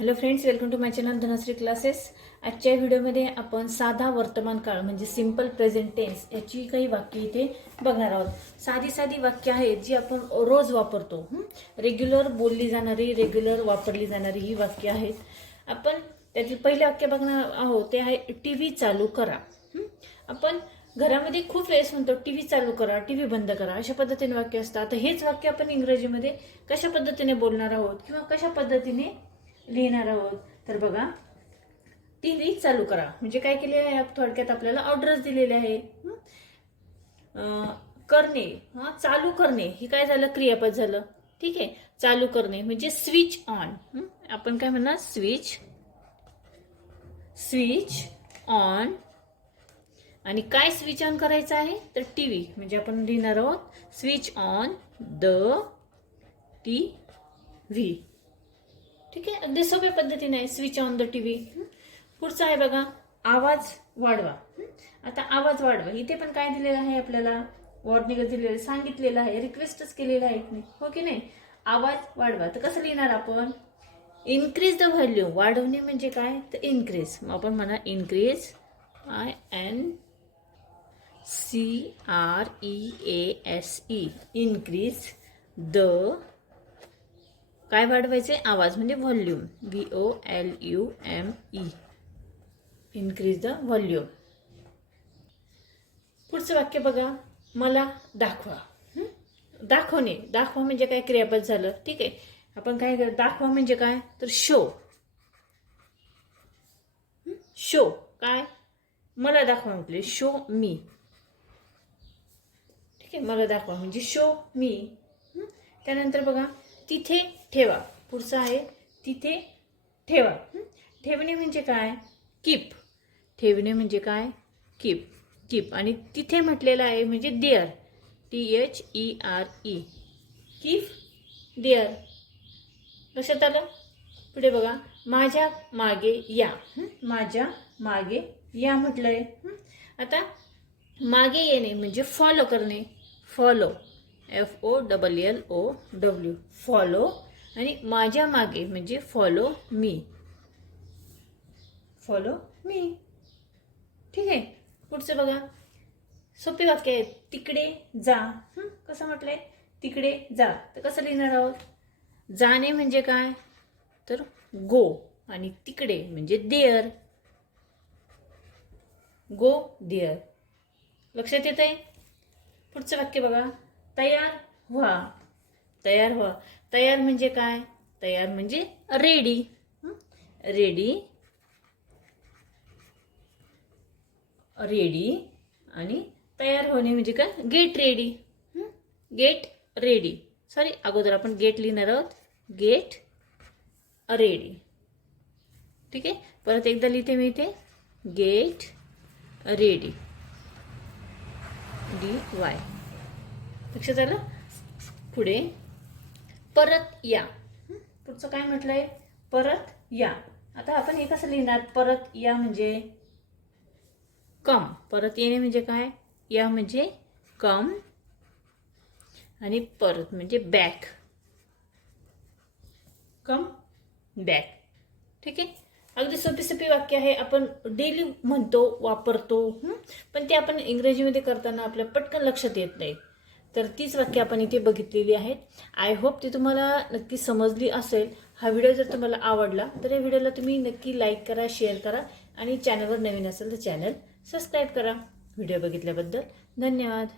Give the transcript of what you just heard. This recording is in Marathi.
Hello friends welcome to my channel Dhanashree classes आजच्या व्हिडिओमध्ये आपण साधा वर्तमान काळ म्हणजे सिंपल प्रेझेंट टेन्स याची काही वाक्य इथे बघणार आहोत. साधी साधी वाक्य आहेत जी आपण रोज वापरतो. रेग्युलर बोलली जाणारी रेग्युलर वापरली जाणारी ही वाक्य आहेत. आपण त्यातील पहिले वाक्य बघणार आहोत ते आहे टी व्ही चालू करा. आपण घरामध्ये खूप वेळेस म्हणतो टी व्ही चालू करा टी व्ही बंद करा अशा पद्धतीने वाक्य असतात. तर हेच वाक्य आपण इंग्रजीमध्ये कशा पद्धतीने बोलणार आहोत किंवा कशा पद्धतीने लिहिणार आहोत. तर बघा ती व्ही चालू करा. म्हणजे काय केले आहे? थोडक्यात आपल्याला ऑर्डर्स दिलेले आहे. करणे. हा? चालू करणे. हे काय झालं? क्रियापद झालं. ठीक आहे? चालू करणे. म्हणजे स्विच ऑन आपण काय म्हणणार? स्विच स्विच ऑन आणि काय स्विच ऑन करायचं आहे? तर टी व्ही म्हणजे आपण लिहिणार आहोत switch on the T V ठीक आहे? अगदी सोप्या पद्धतीने आहे. Switch on the T V पुढचं आहे बघा. आवाज वाढवा. आता आवाज वाढवा. इथे पण काय दिलेलं आहे आपल्याला? वॉर्निंग दिलेलं आहे, सांगितलेलं आहे. रिक्वेस्टच केलेलं आहे की नाही? हो की नाही? आवाज वाढवा. तर कसं लिहिणार आपण? इन्क्रीज द व्हॅल्यूम वाढवणे म्हणजे काय? तर इन्क्रीज मग आपण म्हणा increase I N C R E A S E increase the काय वाढवायचे? आवाज म्हणजे volume. V O L U M E increase the volume पुढचं वाक्य बघा. मला दाखवा. दाखवणे. दाखवा म्हणजे काय? क्रियापद झालं. ठीक आहे. आपण काय कर दाखवा म्हणजे काय? तर शो शो काय? मला दाखवा म्हटले. शो मी ठीक आहे. मला दाखवा म्हणजे शो मी त्यानंतर बघा. तिथे ठेवा. पुढचं आहे तिथे ठेवा. ठेवणे म्हणजे काय? कीप. ठेवणे म्हणजे काय? कीप. कीप. आणि तिथे म्हटलेलं आहे म्हणजे there T H E R E keep there लक्षात आलं? पुढे बघा. माझ्या मागे या. माझ्या मागे या म्हटलंय. आहे आता मागे येणे म्हणजे फॉलो करणे. Follow F O double L O W follow आणि माझ्या मागे म्हणजे फॉलो मी फॉलो मी ठीक आहे? पुढचं बघा. सोपे वाक्य आहे. तिकडे जा. कसं म्हटलंय? तिकडे जा. तर कसं लिहिणार आहोत? जाणे म्हणजे काय? तर गो आणि तिकडे म्हणजे देअर गो देअर लक्षात येत आहे पुढचं वाक्य बघा. तयार व्हा. तयार व्हा. तयार म्हणजे काय? तयार म्हणजे रेडी. रेडी. रेडी आणि तयार होणे म्हणजे काय? Get ready. Get ready. Sorry अगोदर आपण गेट लिहिणार आहोत. Get ready. ठीक आहे? परत एकदा लिहिते मी इथे. Get ready. D Y. लक्षात आलं? पुढे. परत या. पुढचं काय म्हटलंय? परत या. आता आपण हे कसं लिहिणार? परत या म्हणजे कम. परत येणे म्हणजे काय? या म्हणजे कम. आणि परत म्हणजे बॅक कम बॅक ठीक आहे? अगदी सोपी सोपी वाक्य आहे. आपण डेली म्हणतो वापरतो. पण ते आपण इंग्रजीमध्ये करताना आपल्या पटकन लक्षात येत नाही. तर तीच वाक्य आपण इथे बघितलेली आहेत. आय होप ती तुम्हाला नक्की समजली असेल. हा व्हिडिओ जर तुम्हाला आवडला तर या व्हिडिओला तुम्ही नक्की लाईक करा शेअर करा आणि चॅनलवर नवीन असेल तर चॅनल सबस्क्राईब करा. व्हिडिओ बघितल्याबद्दल धन्यवाद.